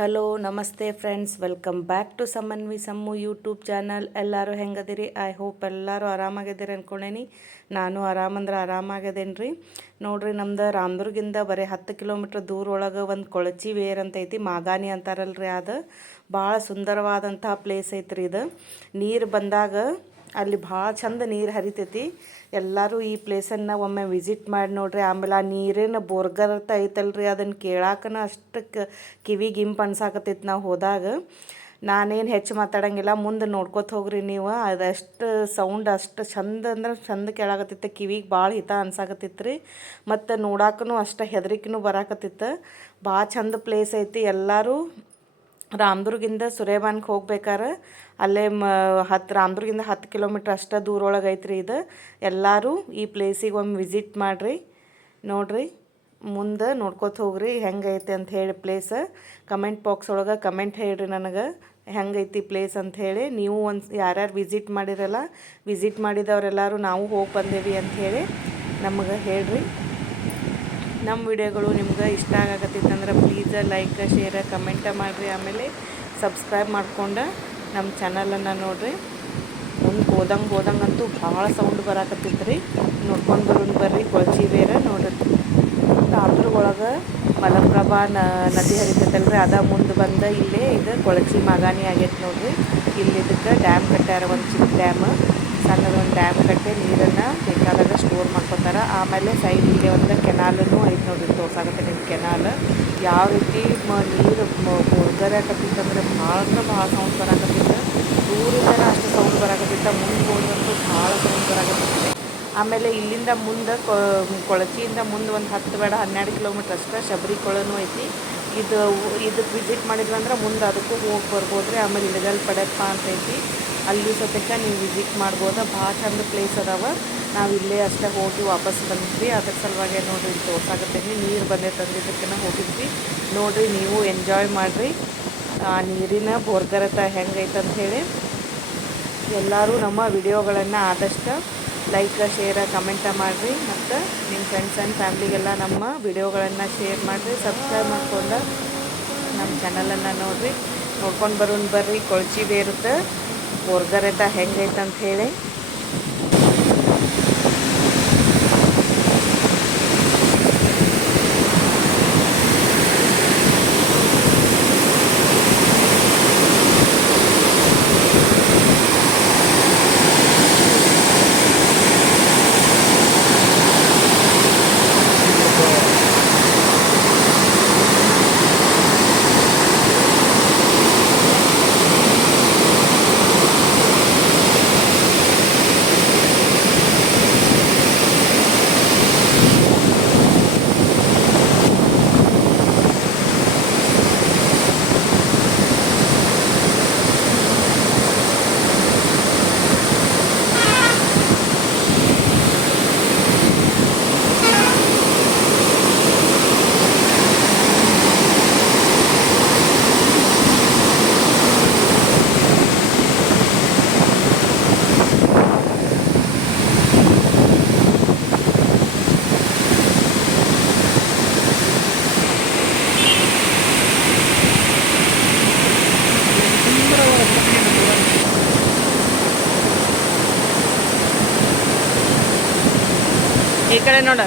Hello ನಮಸ್ತೆ friends, welcome back to Samanvi Sammu YouTube channel. ಎಲ್ಲರೂ ಹೆಂಗದಿರಿ? ಐ ಹೋಪ್ ಎಲ್ಲರೂ ಆರಾಮಾಗಿದ್ದೀರಿ ಅಂದ್ಕೊಂಡೇನಿ. ನಾನು ಆರಾಮಾಗದೇನಿ ರೀ. ನೋಡಿರಿ, ನಮ್ದು ರಾಮದುರ್ಗಿಂದ ಬರೀ 10 ಕಿಲೋಮೀಟ್ರ್ ದೂರ ಒಳಗೆ ಒಂದು ಕೊಳಚಿ ವೇರ್ ಅಂತ ಐತಿ. ಮಾಗಾನಿ ಅಂತಾರಲ್ರಿ, ಅದು ಭಾಳ ಸುಂದರವಾದಂಥ ಪ್ಲೇಸ್ ಐತ್ರಿ. ಇದು ನೀರು ಬಂದಾಗ ಅಲ್ಲಿ ಭಾಳ ಚಂದ ನೀರು ಹರಿತೈತಿ. ಎಲ್ಲರೂ ಈ ಪ್ಲೇಸನ್ನು ಒಮ್ಮೆ ವಿಸಿಟ್ ಮಾಡಿ ನೋಡಿರಿ. ಆಮೇಲೆ ಆ ನೀರಿನ ಬೋರ್ಗರ್ತ ಐತಲ್ರಿ, ಅದನ್ನು ಕೇಳಾಕನ ಅಷ್ಟು ಕಿವಿಗೆ ಇಂಪು ಅನ್ಸಾಕತ್ತೈತಿ ನಾವು ಹೋದಾಗ. ನಾನೇನು ಹೆಚ್ಚು ಮಾತಾಡೋಂಗಿಲ್ಲ, ಮುಂದೆ ನೋಡ್ಕೊತ ಹೋಗ್ರಿ ನೀವು. ಅದಷ್ಟು ಸೌಂಡ್ ಅಷ್ಟು ಚಂದ ಅಂದ್ರೆ ಚಂದ ಕೇಳಾಕತ್ತಿತ್ತು, ಕಿವಿಗೆ ಭಾಳ ಹಿತ ಅನ್ಸಾಕತ್ತಿತ್ತು ರೀ. ಮತ್ತು ನೋಡಾಕೂ ಅಷ್ಟು ಹೆದರಿಕೆನೂ ಬರಾಕತ್ತಿತ್ತು. ಭಾಳ ಚಂದ ಪ್ಲೇಸ್ ಐತಿ. ಎಲ್ಲರೂ ರಾಮದುರ್ಗಿಂದ ಸುರೇಬಾನ್ಗೆ ಹೋಗ್ಬೇಕಾರೆ ಅಲ್ಲೇ ರಾಮದುರ್ಗಿಂದ 10 ಕಿಲೋಮೀಟ್ರ್ ಅಷ್ಟು ದೂರ ಒಳಗೆ ಐತ್ರಿ ಇದು. ಎಲ್ಲರೂ ಈ ಪ್ಲೇಸಿಗೆ ಒಮ್ಮೆ ವಿಸಿಟ್ ಮಾಡಿರಿ. ನೋಡಿರಿ, ಮುಂದೆ ನೋಡ್ಕೊತ ಹೋಗ್ರಿ ಹೆಂಗೈತೆ ಅಂತ ಹೇಳಿ ಪ್ಲೇಸ್. ಕಮೆಂಟ್ ಬಾಕ್ಸ್ ಒಳಗೆ ಕಮೆಂಟ್ ಹೇಳಿರಿ ನನಗೆ ಹೆಂಗೈತಿ ಪ್ಲೇಸ್ ಅಂಥೇಳಿ. ನೀವು ಯಾರ್ಯಾರು ವಿಸಿಟ್ ಮಾಡಿರಲ್ಲ, ವಿಸಿಟ್ ಮಾಡಿದವರೆಲ್ಲರೂ ನಾವು ಹೋಗಿ ಬಂದೇವಿ ಅಂಥೇಳಿ ನಮಗೆ ಹೇಳ್ರಿ. ನಮ್ಮ ವಿಡಿಯೋಗಳು ನಿಮ್ಗೆ ಇಷ್ಟ ಆಗಕತ್ತಿತ್ತಂದ್ರೆ ಪ್ಲೀಸ್ ಲೈಕ್, ಶೇರ್, ಕಮೆಂಟ ಮಾಡಿರಿ. ಆಮೇಲೆ ಸಬ್ಸ್ಕ್ರೈಬ್ ಮಾಡ್ಕೊಂಡು ನಮ್ಮ ಚಾನಲನ್ನು ನೋಡಿರಿ. ಮುಂದೆ ಹೋದಂಗಂತೂ ಭಾಳ ಸೌಂಡ್ ಬರಾಕತ್ತಿತ್ತು ರೀ. ನೋಡ್ಕೊಂಡು ಬರ್ರಿ ಕೊಳಚಿ ಬೇರೆ ನೋಡ್ರಿ. ರಾಮದುರ್ಗ ಒಳಗೆ ಮಲಪ್ರಭಾ ನದಿ ಹರಿತೈತಲ್ರಿ, ಅದ ಮುಂದೆ ಬಂದ ಇಲ್ಲೇ ಇದು ಕೊಳಚಿ ಮಾಗಾನಿ ಆಗೈತೆ ನೋಡ್ರಿ. ಇಲ್ಲಿ ಇದಕ್ಕೆ ಡ್ಯಾಮ್ ಕಟ್ಟಾರ, ಒಂದು ಚಿಕ್ಕ ಡ್ಯಾಮ್, ಸಣ್ಣದೊಂದು ಡ್ಯಾಮ್ ಕಟ್ಟಿ ನೀರನ್ನು ಬೇಕಾದಾಗ ಸ್ಟೋರ್ ಮಾಡ್ಕೊತಾರೆ. ಆಮೇಲೆ ಸೈಡ್ ಇಲ್ಲಿ ಒಂದು ಕೆನಾಲೂ ಐತೆ ನೋಡ್ರಿ, ತೋರ್ಸಾಕತ್ತೆ ನಿಮ್ಮ ಕೆನಾಲ್. ಯಾವ ರೀತಿ ನೀರು ಬೋರ್ಗರಾಕತ್ತಿತ್ತಂದ್ರೆ ಭಾಳ ಅಂದ್ರೆ ಭಾಳ ಸೌಂಡ್ ಬರಾಕತ್ತಿತ್ತು. ದೂರಿಂದ ಅಷ್ಟು ಸೌಂಡ್ ಬರಾಕತ್ತಿತ್ತ, ಮುಂದೆ ಹೋದಂತೂ ಭಾಳ ಸೌಂಡ್ ಬರಾಕತ್ತಿತ್ತು. ಆಮೇಲೆ ಇಲ್ಲಿಂದ ಮುಂದೆ ಕೊಳಚಿಯಿಂದ ಮುಂದೆ ಒಂದು 10 ಬೇಡ 12 ಕಿಲೋಮೀಟ್ರ್ ಅಷ್ಟೇ ಶಬರಿ ಕೊಳನೂ ಐತಿ. ಇದಕ್ಕೆ ವಿಸಿಟ್ ಮಾಡಿದ್ವಿ ಅಂದ್ರೆ ಮುಂದೆ ಅದಕ್ಕೂ ಹೋಗಿ ಬರ್ಬೋದು ರೀ. ಆಮೇಲೆ ಇಳಗಲ್ ಪಡೆಯಪ್ಪ ಅಂತ ಐತಿ, ಅಲ್ಲಿ ಸದ್ಯಕ್ಕೆ ನೀವು ವಿಸಿಟ್ ಮಾಡ್ಬೋದು. ಭಾಳ ಚಂದ ಪ್ಲೇಸ್ ಅದಾವೆ. ನಾವು ಇಲ್ಲೇ ಅಷ್ಟೇ ಹೋಗಿ ವಾಪಸ್ ಬಂದ್ವಿ. ಅದ್ರ ಸಲುವಾಗಿ ನೋಡಿರಿ ಇಲ್ಲಿ ತೋರ್ಸಾಕತ್ತೀನಿ. ನೀರು ಬಂದೆ ತಂದಿದ್ದಕ್ಕೆ ಹೋಗಿದ್ವಿ. ನೋಡಿರಿ, ನೀವು ಎಂಜಾಯ್ ಮಾಡಿರಿ. ಆ ನೀರಿನ ಬೋರ್ಗರತ ಹೆಂಗೈತೆ ಅಂಥೇಳಿ. ಎಲ್ಲರೂ ನಮ್ಮ ವಿಡಿಯೋಗಳನ್ನು ಆದಷ್ಟು ಲೈಕ್, ಶೇರ್, ಕಮೆಂಟ ಮಾಡಿರಿ. ಮತ್ತು ನಿಮ್ಮ ಫ್ರೆಂಡ್ಸ್ ಆ್ಯಂಡ್ ಫ್ಯಾಮ್ಲಿಗೆಲ್ಲ ನಮ್ಮ ವಿಡಿಯೋಗಳನ್ನು ಶೇರ್ ಮಾಡಿರಿ. ಸಬ್ಸ್ಕ್ರೈಬ್ ಮಾಡ್ಕೊಂಡು ನಮ್ಮ ಚಾನಲನ್ನು ನೋಡಿರಿ. ನೋಡ್ಕೊಂಡು ಬರ್ರಿ ಕೊಳಚಿ ಬೇರುತ್ತೆ ಬೋರ್ಗರತ ಹೆಂಗೈತೆ ಅಂಥೇಳಿ. ಈ ಕಡೆ ನೋಡ.